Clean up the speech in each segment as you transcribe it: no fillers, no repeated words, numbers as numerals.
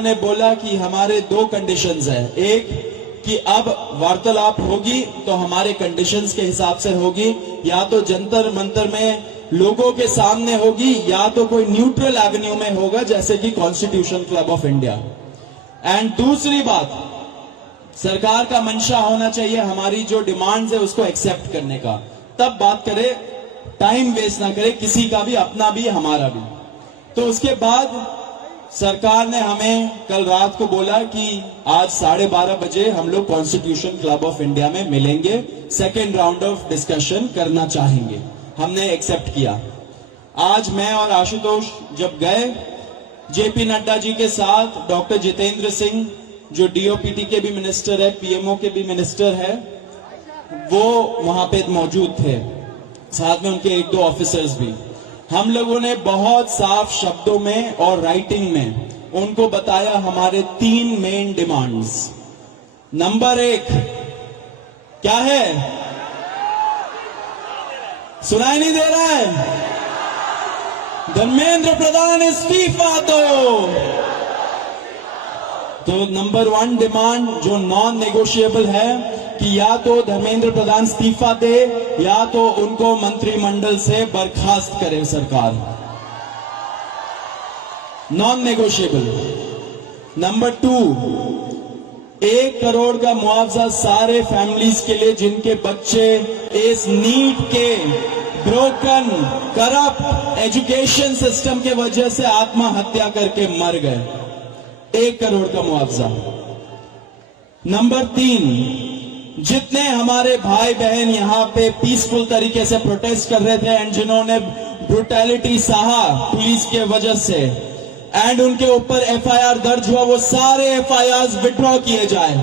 ने बोला कि हमारे दो कंडीशंस है। एक कि अब वार्तालाप होगी तो हमारे कंडीशंस के हिसाब से होगी, या तो जंतर मंतर में लोगों के सामने होगी या तो कोई न्यूट्रल एवेन्यू में होगा जैसे कि constitution club of India. And दूसरी बात, सरकार का मंशा होना चाहिए हमारी जो डिमांड्स है उसको एक्सेप्ट करने का, तब बात करे, टाइम वेस्ट ना करे किसी का भी, अपना भी हमारा भी। तो उसके बाद सरकार ने हमें कल रात को बोला कि आज 12:30 बजे हम लोग कॉन्स्टिट्यूशन क्लब ऑफ इंडिया में मिलेंगे, सेकेंड राउंड ऑफ डिस्कशन करना चाहेंगे। हमने एक्सेप्ट किया। आज मैं और आशुतोष जब गए, जेपी नड्डा जी के साथ डॉक्टर जितेंद्र सिंह जो डीओपीटी के भी मिनिस्टर है, पीएमओ के भी मिनिस्टर है, वो वहां पे मौजूद थे, साथ में उनके एक दो ऑफिसर्स भी। हम लोगों ने बहुत साफ शब्दों में और राइटिंग में उनको बताया हमारे 3 मेन डिमांड्स। नंबर 1 क्या है? सुनाई नहीं दे रहा है? धर्मेंद्र प्रधान इस्तीफा दो। तो नंबर 1 डिमांड जो नॉन नेगोशिएबल है कि या तो धर्मेंद्र प्रधान इस्तीफा दे या तो उनको मंत्रिमंडल से बर्खास्त करे सरकार, नॉन नेगोशिएबल। नंबर 2, 1 करोड़ का मुआवजा सारे फैमिलीज के लिए जिनके बच्चे इस नीट के ब्रोकन करप्ट एजुकेशन सिस्टम के वजह से आत्महत्या करके मर गए, 1 करोड़ का मुआवजा। नंबर 3, जितने हमारे भाई बहन यहाँ पे पीसफुल तरीके से प्रोटेस्ट कर रहे थे एंड जिन्होंने ब्रुटैलिटी सहा पुलिस के वजह से एंड उनके ऊपर एफआईआर दर्ज हुआ, वो सारे एफआईआर विड्रॉ किए जाए।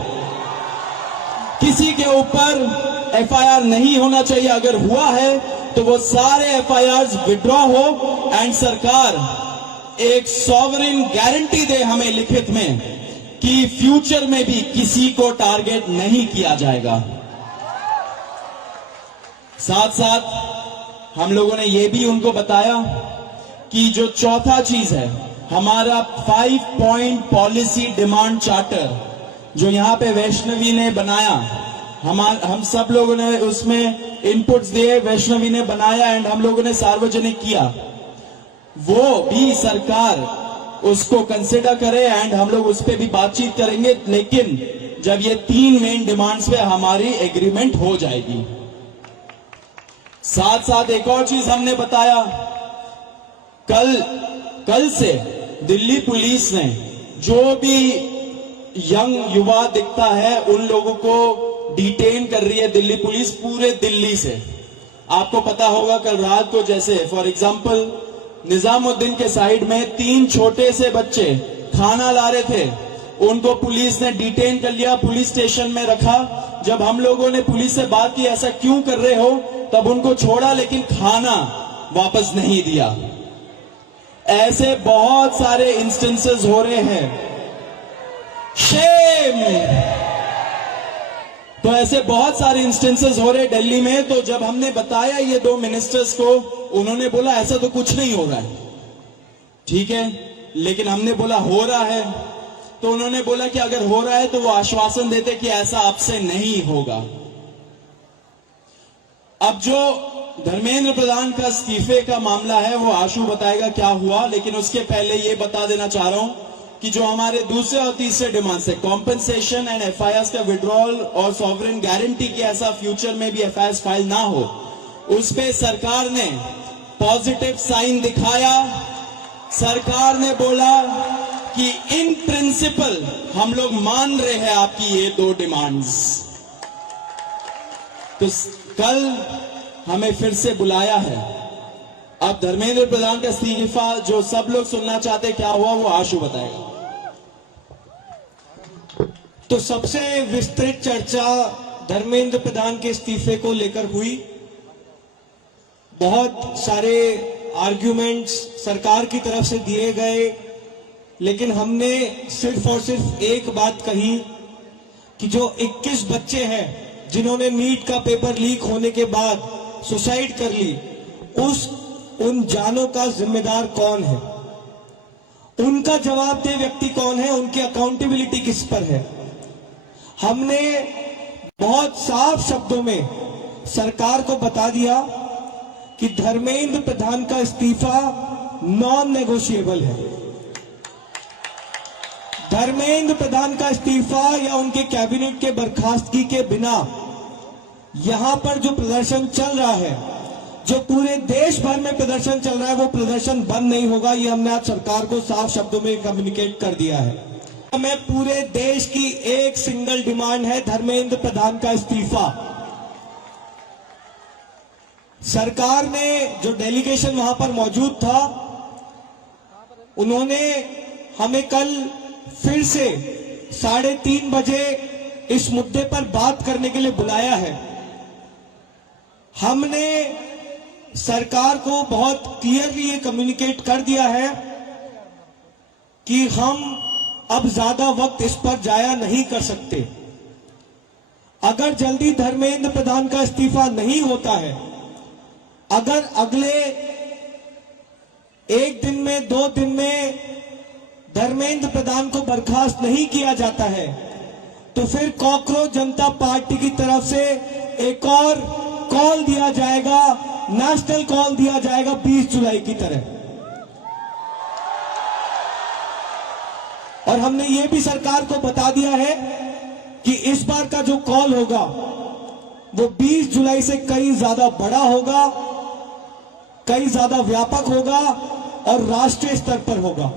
किसी के ऊपर एफआईआर नहीं होना चाहिए, अगर हुआ है तो वो सारे एफआईआर विड्रॉ हो एंड सरकार एक सॉवरेन गारंटी दे हमें लिखित में कि फ्यूचर में भी किसी को टारगेट नहीं किया जाएगा। साथ साथ हम लोगों ने यह भी उनको बताया कि जो चौथा चीज है हमारा 5 पॉइंट पॉलिसी डिमांड चार्टर जो यहां पे वैष्णवी ने बनाया, हम सब लोगों ने उसमें इनपुट्स दिए, वैष्णवी ने बनाया एंड हम लोगों ने सार्वजनिक किया, वो भी सरकार उसको कंसिडर करे एंड हम लोग उस पर भी बातचीत करेंगे, लेकिन जब ये 3 मेन डिमांड्स पे हमारी एग्रीमेंट हो जाएगी। साथ साथ एक और चीज हमने बताया, कल से दिल्ली पुलिस ने जो भी यंग युवा दिखता है उन लोगों को डिटेन कर रही है दिल्ली पुलिस पूरे दिल्ली से। आपको पता होगा कल रात को जैसे फॉर एग्जांपल निजामुद्दीन के साइड में 3 छोटे से बच्चे खाना ला रहे थे, उनको पुलिस ने डिटेन कर लिया, पुलिस स्टेशन में रखा। जब हम लोगों ने पुलिस से बात की ऐसा क्यों कर रहे हो, तब उनको छोड़ा लेकिन खाना वापस नहीं दिया। ऐसे बहुत सारे इंस्टेंसेस हो रहे हैं, शेम। तो ऐसे बहुत सारे इंस्टेंसेस हो रहे दिल्ली में। तो जब हमने बताया ये 2 मिनिस्टर्स को, उन्होंने बोला ऐसा तो कुछ नहीं हो रहा है। ठीक है, लेकिन हमने बोला हो रहा है, तो उन्होंने बोला कि अगर हो रहा है तो वो आश्वासन देते कि ऐसा आपसे नहीं होगा। अब जो धर्मेंद्र प्रधान का इस्तीफे का मामला है वो आशु बताएगा क्या हुआ, लेकिन उसके पहले ये बता देना चाह रहा हूं कि जो हमारे दूसरे और तीसरे डिमांड्स है, कॉम्पेंसेशन एंड एफआईआर का विड्रॉल और सॉवरेन गारंटी की ऐसा फ्यूचर में भी एफआईआर फाइल ना हो, उस पे सरकार ने पॉजिटिव साइन दिखाया। सरकार ने बोला कि इन प्रिंसिपल हम लोग मान रहे हैं आपकी ये 2 डिमांड्स। तो कल हमें फिर से बुलाया है। अब धर्मेंद्र प्रधान का इस्तीफा जो सब लोग सुनना चाहते क्या हुआ वो आशु बताएगा। तो सबसे विस्तृत चर्चा धर्मेंद्र प्रधान के इस्तीफे को लेकर हुई। बहुत सारे आर्ग्यूमेंट्स सरकार की तरफ से दिए गए, लेकिन हमने सिर्फ और सिर्फ एक बात कही कि जो 21 बच्चे हैं जिन्होंने नीट का पेपर लीक होने के बाद सुसाइड कर ली, उन जानों का जिम्मेदार कौन है। उनका जवाबदेह व्यक्ति कौन है, उनकी अकाउंटेबिलिटी किस पर है। हमने बहुत साफ शब्दों में सरकार को बता दिया कि धर्मेंद्र प्रधान का इस्तीफा नॉन नेगोशिएबल है। धर्मेंद्र प्रधान का इस्तीफा या उनके कैबिनेट के बर्खास्तगी के बिना यहां पर जो प्रदर्शन चल रहा है, जो पूरे देश भर में प्रदर्शन चल रहा है, वो प्रदर्शन बंद नहीं होगा। ये हमने आज सरकार को साफ शब्दों में कम्युनिकेट कर दिया है। हमें पूरे देश की एक सिंगल डिमांड है, धर्मेंद्र प्रधान का इस्तीफा। सरकार ने जो डेलीगेशन वहां पर मौजूद था, उन्होंने हमें कल फिर से 3:30 बजे इस मुद्दे पर बात करने के लिए बुलाया है। हमने सरकार को बहुत क्लियरली ये कम्युनिकेट कर दिया है कि हम अब ज्यादा वक्त इस पर जाया नहीं कर सकते। अगर जल्दी धर्मेंद्र प्रधान का इस्तीफा नहीं होता है, अगर अगले 1 दिन में 2 दिन में धर्मेंद्र प्रधान को बर्खास्त नहीं किया जाता है, तो फिर कॉकरोच जनता पार्टी की तरफ से एक और कॉल दिया जाएगा, नेशनल कॉल दिया जाएगा 20 जुलाई की तरह। और हमने ये भी सरकार को बता दिया है कि इस बार का जो कॉल होगा वो 20 जुलाई से कहीं ज्यादा बड़ा होगा, कहीं ज्यादा व्यापक होगा और राष्ट्रीय स्तर पर होगा।